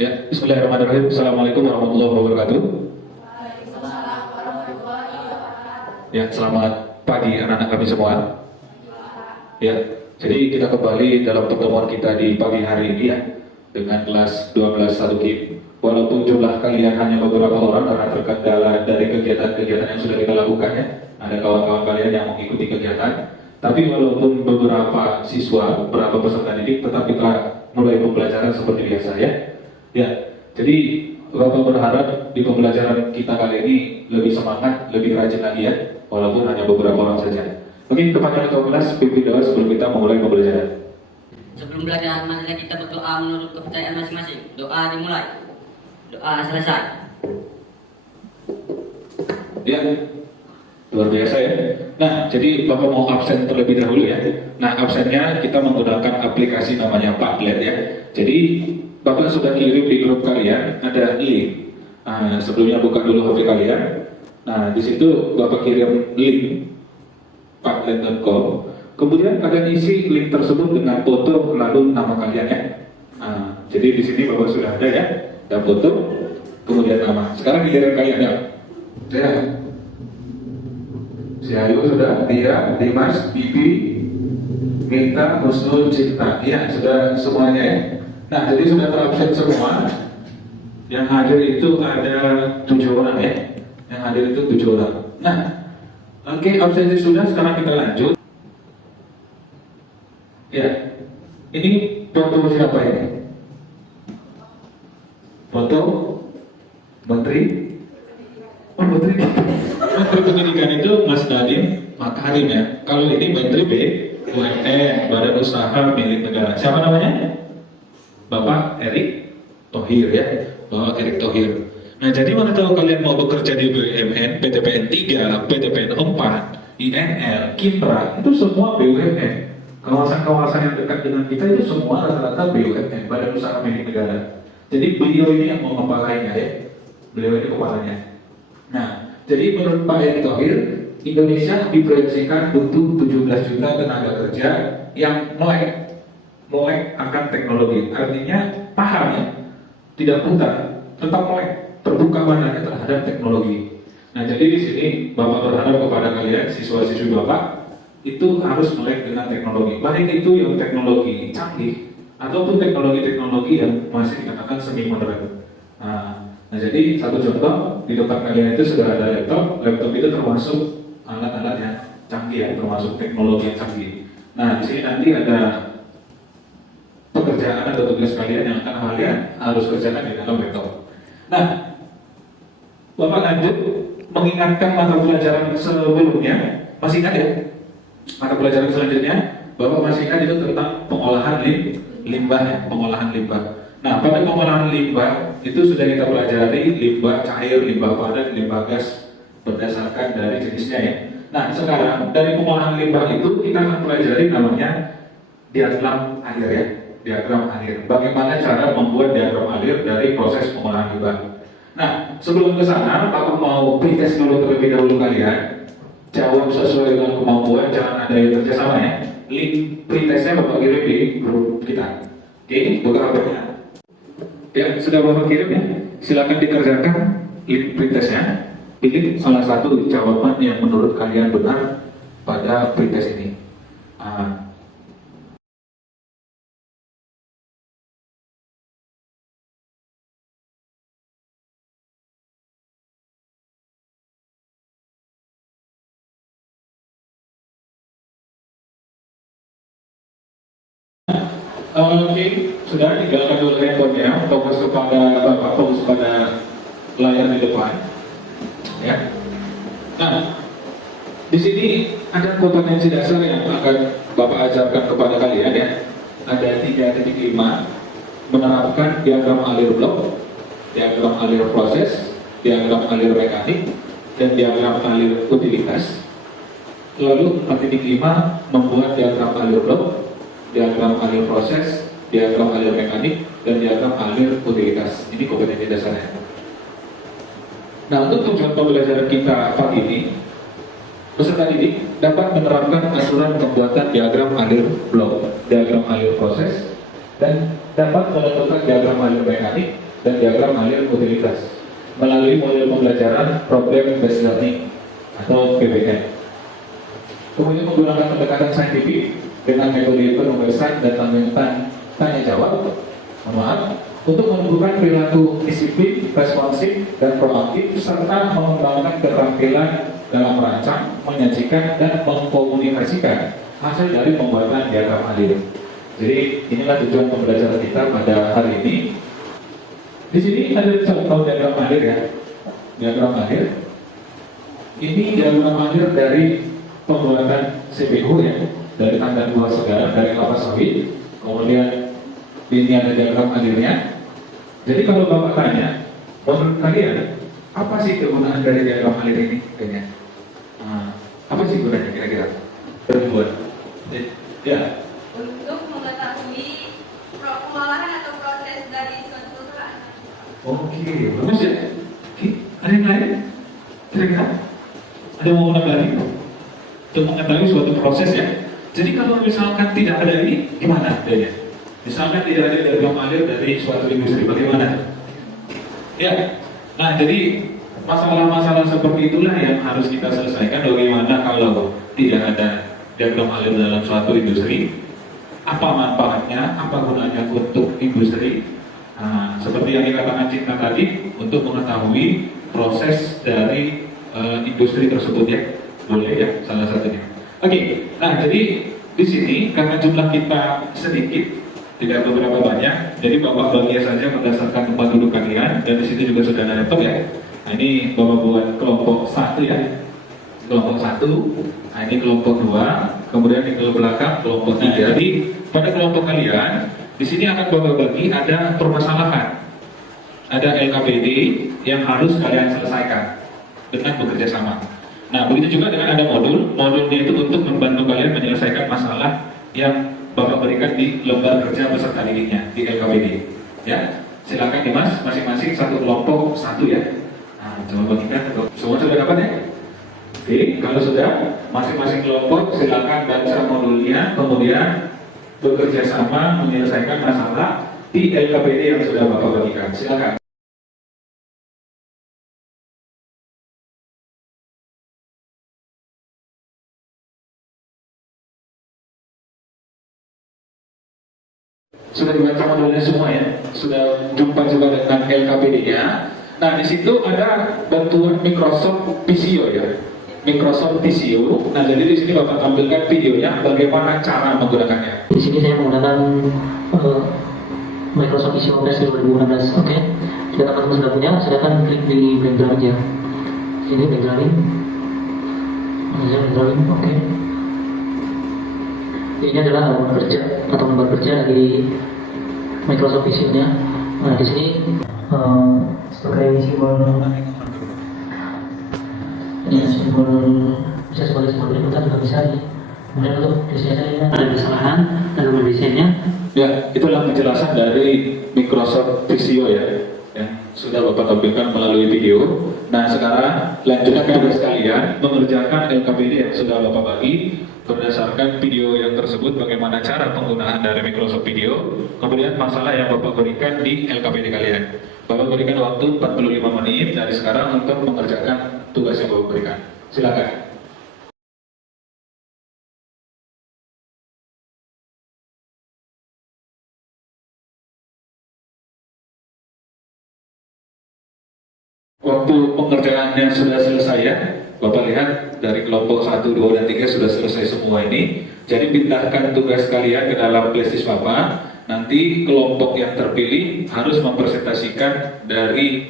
Ya, Bismillahirrahmanirrahim. Assalamualaikum warahmatullahi wabarakatuh. Ya, selamat pagi anak-anak kami semua. Ya, jadi kita kembali dalam pertemuan kita di pagi hari ini ya, dengan kelas 12 1 KIM. Walaupun jumlah kalian hanya beberapa orang karena terkendala dari kegiatan-kegiatan yang sudah kita lakukan ya, ada kawan-kawan kalian yang mengikuti kegiatan. Tapi walaupun beberapa siswa, beberapa peserta didik, tetap kita mulai pembelajaran seperti biasa ya. Ya, jadi Bapak berharap di pembelajaran kita kali ini lebih semangat, lebih rajin lagi ya, walaupun hanya beberapa orang saja. Mungkin kepada ketua kelas pimpin doa sebelum kita memulai pembelajaran. Sebelum belajar, marilah kita berdoa menurut kepercayaan masing-masing. Doa dimulai. Doa selesai. Ya, luar biasa ya. Nah, jadi Bapak mau absen terlebih dahulu ya. Nah, absennya kita menggunakan aplikasi namanya Padlet ya. Jadi Bapak sudah kirim di grup kalian ada link. Nah, sebelumnya buka dulu HP kalian. Nah, di situ Bapak kirim link padlet.com. Kemudian kalian isi link tersebut dengan foto lalu nama kalian ya. Nah, jadi di sini Bapak sudah ada ya, ada foto, kemudian nama. Sekarang giliran kalian ya. Ya. Si Ayu sudah, Tia, Dimas, Bibi, Minta, Husnul, Cinta. Ya, sudah semuanya ya. Nah, jadi sudah terabsen semua. Yang hadir itu ada 7 orang ya. Yang hadir itu 7 orang. Nah, oke, absensi sudah, sekarang kita lanjut. Ya, ini foto siapa ini? Foto Menteri? Oh, Menteri. Menteri Pendidikan itu Mas Nadiem Makarim ya. Kalau ini Menteri BUMN, Badan Usaha Milik Negara. Siapa namanya? Bapak Erick Thohir ya, Bapak Erick Thohir. Nah, jadi mana tahu kalian mau bekerja di BUMN, PTPN 3, PTPN 4, INL, Kinra, itu semua BUMN. Kawasan-kawasan yang dekat dengan kita itu semua rata-rata BUMN, Badan Usaha Milik Negara. Jadi beliau ini yang mau kepalanya ya, beliau ini kepalanya. Nah, jadi menurut Pak Erick Thohir, Indonesia diproyeksikan butuh 17 juta tenaga kerja yang melek akan teknologi, artinya paham ya, tidak buta, tetap melek, terbuka matanya terhadap teknologi. Nah, jadi di sini Bapak berharap kepada kalian siswa-siswi Bapak itu harus melek dengan teknologi, baik itu yang teknologi canggih ataupun teknologi-teknologi yang masih dikatakan semi modern. Nah, jadi satu contoh di depan kalian itu sudah ada laptop itu termasuk alat-alat yang canggih ya, termasuk teknologi yang canggih. Nah, di sini nanti ada pekerjaan atau tugas kalian yang akan kalian harus kerjakan di dalam laptop. Nah, Bapak lanjut mengingatkan mata pelajaran sebelumnya. Masih ingat ya? Mata pelajaran selanjutnya, Bapak masih ingat itu tentang pengolahan limbah ya, pengolahan limbah. Nah, pada pengolahan limbah itu sudah kita pelajari limbah cair, limbah padat, limbah gas berdasarkan dari jenisnya ya. Nah, sekarang dari pengolahan limbah itu kita akan pelajari namanya diagram alir ya. Diagram alir. Bagaimana cara membuat diagram alir dari proses pengolahan limbah. Nah, sebelum ke sana, Bapak mau pretest dulu terlebih dahulu kalian. Jawab sesuai dengan kemampuan, jangan ada yang kerjasama ya. Link pretestnya Bapak kirim di grup kita. Oke, buka HP-nya. Ya, sudah Bapak kirim ya. Silakan dikerjakan link pretestnya. Pilih salah satu jawaban yang menurut kalian benar pada pretest ini. Oke, sudah tinggalkan dulu handphonenya, fokus kepada Bapak, fokus pada layar di depan. Ya. Nah, di sini ada kompetensi dasar yang akan Bapak ajarkan kepada kalian ya. Ada 3.5 menerapkan diagram alir blok, diagram alir proses, diagram alir mekanik, dan diagram alir utilitas. Lalu 4.5 membuat diagram alir blok, diagram alir proses, diagram alir mekanik, dan diagram alir utilitas. Ini kompetensi dasarnya. Nah, untuk tujuan pembelajaran kita pagi ini, peserta didik dapat menerapkan aturan pembuatan diagram alir blok, diagram alir proses, dan dapat menentukan diagram alir mekanik dan diagram alir utilitas melalui model pembelajaran problem based learning atau PBL. Kemudian menggunakan pendekatan saintifik dengan metode penugasan dan tanya jawab, untuk menumbuhkan perilaku disiplin, responsif, dan proaktif serta mengembangkan keterampilan dalam merancang, menyajikan, dan mengkomunikasikan hasil dari pembuatan diagram alir. Jadi inilah tujuan pembelajaran kita pada hari ini. Di sini ada contoh diagram alir ya. Diagram alir. Ini diagram alir dari pembuatan CPU ya, dari tangga buah segar, dari kelapa sawit. Kemudian ini ada diagram alirnya. Jadi kalau Bapak tanya, menurut kalian apa sih kegunaan dari diagram alir ini? Apa sih gunanya kira-kira? Berbuat. Ya. Untuk mengetahui pengolahan atau proses dari suatu perusahaan. Oke, bagus ya. Oke, ada yang lain? Kira-kira? Ada mau menambahkan? Untuk mengetahui suatu proses ya. Jadi kalau misalkan tidak ada ini, gimana adanya? Misalkan tidak ada diagram alir dari suatu industri, bagaimana? Ya, nah jadi masalah-masalah seperti itulah yang harus kita selesaikan. Bagaimana kalau tidak ada diagram alir dalam suatu industri? Apa manfaatnya? Apa gunanya untuk industri? Nah, seperti yang dikatakan Cinta tadi, untuk mengetahui proses dari industri tersebut ya, boleh ya, salah satunya. Oke, nah jadi di sini karena jumlah kita sedikit, tidak beberapa banyak, jadi Bapak bagi saja berdasarkan tempat duduk kalian, dan di sini juga sudah ada laptop ya. Nah ini Bapak buat kelompok 1 ya, kelompok 1. Nah ini kelompok 2, kemudian di belakang kelompok 3. Jadi pada kelompok kalian di sini akan Bapak bagi ada permasalahan, ada LKPD yang harus kalian selesaikan dengan bekerja sama. Nah begitu juga dengan ada modulnya itu untuk membantu kalian menyelesaikan masalah yang Bapak berikan di lembar kerja beserta dirinya di LKPD. Ya, silakan Dimas, masing-masing satu kelompok 1 ya. Nah, coba bagikan. Semua sudah dapat ya? Oke, kalau sudah, masing-masing kelompok silakan baca modulnya, kemudian bekerja sama menyelesaikan masalah di LKPD yang sudah Bapak bagikan. Silakan. Sudah dibaca modulnya semua ya? Sudah jumpa juga dengan LKPD-nya. Nah, di situ ada bantuan Microsoft Visio ya. Microsoft Visio. Nah, jadi di sini Bapak tampilkan videonya bagaimana cara menggunakannya. Di sini saya menggunakan Microsoft Visio Office 2016. Oke. Jika teman-teman sudah punya, silakan klik di background-nya. Ini background. Oke. Ini adalah halaman kerja atau lembar kerja dari Microsoft Visio-nya. Nah, di sini sebagai simbol ini bisa sebagai simbol liputan juga bisa nih. Kemudian untuk desainnya ada kesalahan dalam desainnya. Ya, itulah penjelasan dari Microsoft Visio ya. Sudah Bapak tampilkan melalui video. Nah, sekarang lanjutkan tugas kalian mengerjakan LKPD yang sudah Bapak bagi. Berdasarkan video yang tersebut, bagaimana cara penggunaan dari Microsoft Video, kemudian masalah yang Bapak berikan di LKPD kalian. Bapak berikan waktu 45 menit dari sekarang untuk mengerjakan tugas yang Bapak berikan. Silakan. Waktu pengerjaannya sudah selesai ya. Bapak lihat dari kelompok 1, 2, dan 3 sudah selesai semua ini. Jadi pindahkan tugas kalian ke dalam flashdisk Bapak. Nanti kelompok yang terpilih harus mempresentasikan dari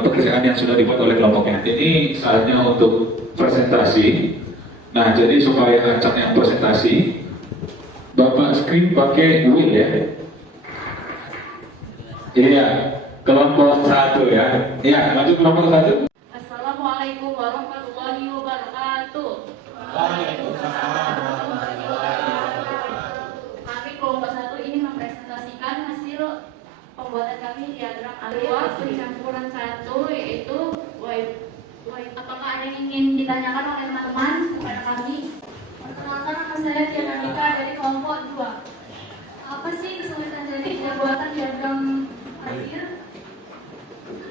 pekerjaan yang sudah dibuat oleh kelompoknya. Ini saatnya untuk presentasi. Nah, jadi supaya acak yang presentasi, Bapak screen pakai wheel ya. Ini ya, kelompok 1 ya. Ya, lanjut kelompok 1. Assalamualaikum warahmatullahi wabarakatuh. Waalaikumsalam warahmatullahi wabarakatuh. Kami kelompok 1 ini mempresentasikan hasil pembuatan kami diagram alir pencampuran 1, yaitu apakah ada yang ingin ditanyakan oleh teman-teman kepada kami? Perkenalkan, nama saya Tiana Nika dari kelompok 2. Apa sih kesulitan dari pembuatan diagram alir?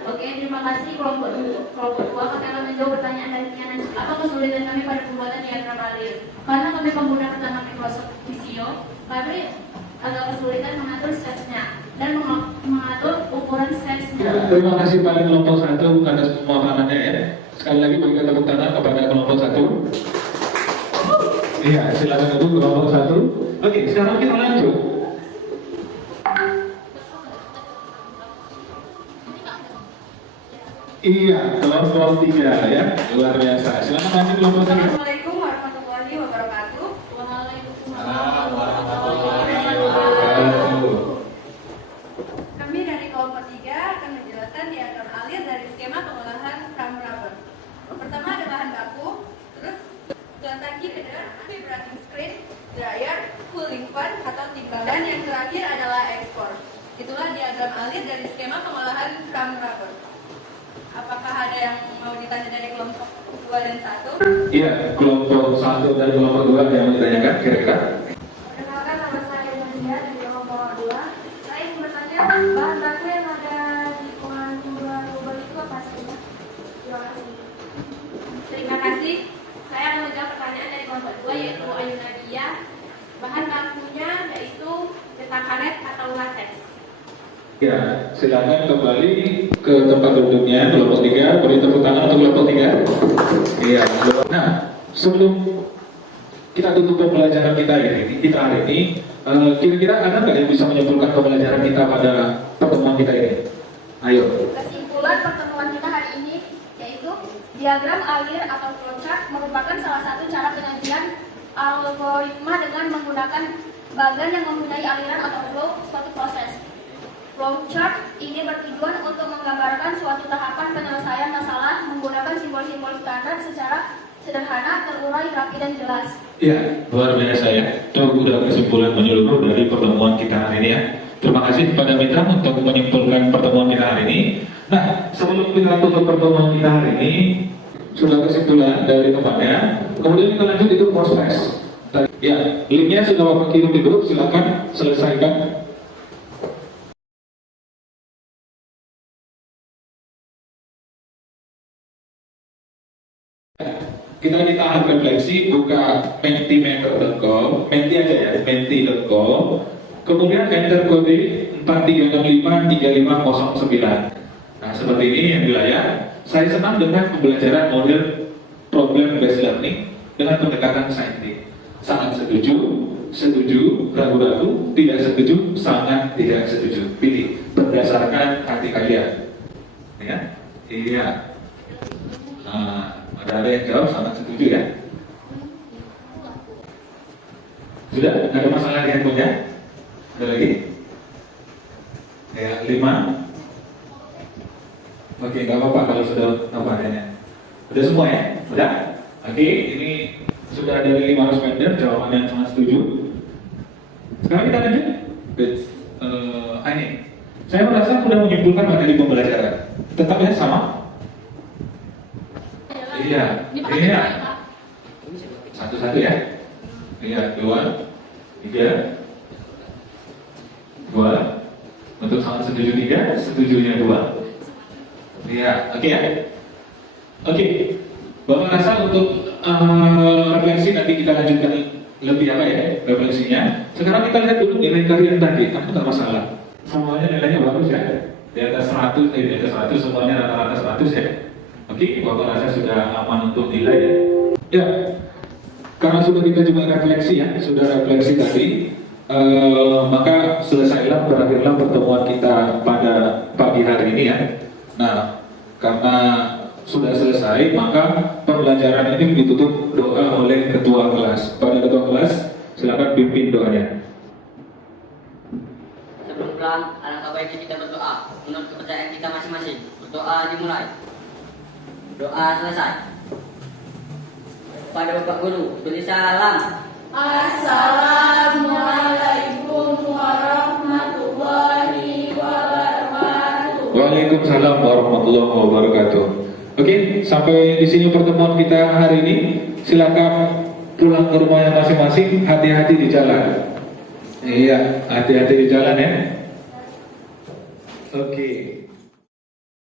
Oke, terima kasih kelompok 2 kami akan menjawab pertanyaan dari Kiana. Apa kesulitan kami pada pembuatan diagram alir? Karena kami pengguna pertama Microsoft Visio, kami agak kesulitan mengatur setsnya dan mengatur ukuran setsnya. Terima kasih pada kelompok 1 atas pemahamannya ya. Sekali lagi berikan tepuk tangan kepada kelompok 1. Iya, silakan untuk kelompok 1. Oke, sekarang kita lanjut. Iya, kelompok 3 ya, luar biasa. Silakan lanjut kelompok 3. Assalamualaikum warahmatullahi wabarakatuh. Waalaikumsalam warahmatullahi wabarakatuh. Kami dari kelompok 3 akan menjelaskan diagram alir dari skema pengolahan frame rubber. Pertama ada bahan baku, terus tangki header, vibrating screen, dryer, cooling fan atau timbangan, yang terakhir adalah ekspor. Itulah diagram alir dari skema pengolahan frame rubber. Apakah ada yang mau ditanya dari kelompok 2 dan 1? Iya, kelompok 1 dan kelompok 2 ada yang mau ditanyakan kira-kira? Perkenalkan, nama saya Nadia dari kelompok 2. Saya ingin bertanya, bahan baku yang ada di pengolahan timbulan rubber itu apa saja? Terima kasih. Terima kasih. Saya akan menjawab pertanyaan dari kelompok 2 yaitu Ayu Nadia. Bahan bakunya yaitu getah karet atau latex. Ya, silakan kembali ke tempat duduknya kelompok 3. Beri tepuk tangan untuk kelompok 3. Iya. Nah, sebelum kita tutup pembelajaran kita hari ini, kira-kira ada nggak yang bisa menyimpulkan pembelajaran kita pada pertemuan kita ini? Ayo. Kesimpulan pertemuan kita hari ini yaitu diagram alir atau flowchart merupakan salah satu cara penyajian algoritma dengan menggunakan bagan yang mempunyai aliran atau flow suatu proses. Flowchart ini bertujuan untuk menggambarkan suatu tahapan penyelesaian masalah menggunakan simbol-simbol standar secara sederhana, terurai, rapi, dan jelas. Ya, luar biasa ya. Itu udah kesimpulan menyeluruh dari pertemuan kita hari ini ya. Terima kasih kepada Mitra untuk menyimpulkan pertemuan kita hari ini. Nah, sebelum kita tutup pertemuan kita hari ini, sudah kesimpulan dari tempatnya. Kemudian kita lanjut itu proses. Ya, linknya sudah Bapak kirim di grup, silakan selesaikan. Kita di tahap refleksi, buka mentimeter.com, menti aja ya, menti.com, kemudian enter kode 43653509. Nah, seperti ini yang di layar. Saya senang dengan pembelajaran model problem based learning dengan pendekatan saintifik. Sangat setuju, ragu-ragu, tidak setuju, sangat tidak setuju. Pilih berdasarkan hati kalian. Ya, iya. Nah, ada yang jawab sangat setuju ya? Sudah? Nggak ada masalah di handphonenya? Ada lagi? Ya, 5. Oke, nggak apa-apa kalau sudah jawabannya. Sudah semua ya? Sudah? Oke, ini sudah dari 5 responder jawaban yang sangat setuju. Sekarang kita lanjut. Ini. Saya merasa sudah menyimpulkan materi pembelajaran. Tetap ya sama? Iya. Satu-satu ya. Iya, 2, 3, 2. Untuk sangat setuju 3, setujunya 2. Iya, oke ya. Oke. Bapak rasa untuk refleksi nanti kita lanjutkan lebih apa ya refleksinya. Sekarang kita lihat dulu nilai kalian tadi. Apa nggak masalah? Semuanya nilainya bagus ya. Di atas 100, di atas 100 semuanya rata-rata 100 ya. Oke, Bapak rasa sudah aman untuk nilai ya. Ya, karena sudah kita coba refleksi ya, sudah refleksi tadi, maka selesailah, berakhirlah pertemuan kita pada pagi hari ini ya. Nah, karena sudah selesai, maka pembelajaran ini ditutup doa oleh ketua kelas. Pada ketua kelas, silakan pimpin doanya. Sebelum pulang, alangkah baiknya kita berdoa menurut kepercayaan kita masing-masing. Berdoa dimulai. Doa selesai. Pada Bapak Guru, beri salam. Assalamualaikum warahmatullahi wabarakatuh. Waalaikumsalam warahmatullahi wabarakatuh. Oke, sampai di sini pertemuan kita hari ini. Silakan pulang ke rumahnya masing-masing. Hati-hati di jalan. Iya, hati-hati di jalan ya. Oke.